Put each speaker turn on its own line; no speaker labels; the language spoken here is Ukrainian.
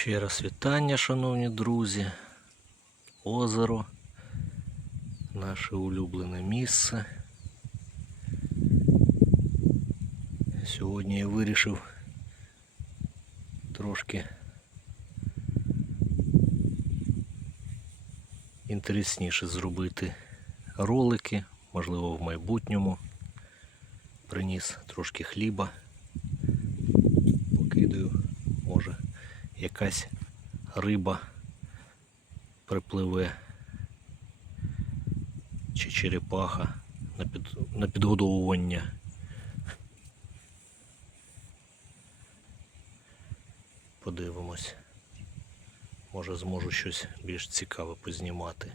Ще раз вітання, шановні друзі. Озеро. Наше улюблене місце. Сьогодні я вирішив трошки інтересніше зробити ролики, можливо в майбутньому. Приніс трошки хліба. Покидаю, якась риба припливе чи черепаха на, під, на підгодовування. Подивимось. Може зможу щось більш цікаве познімати.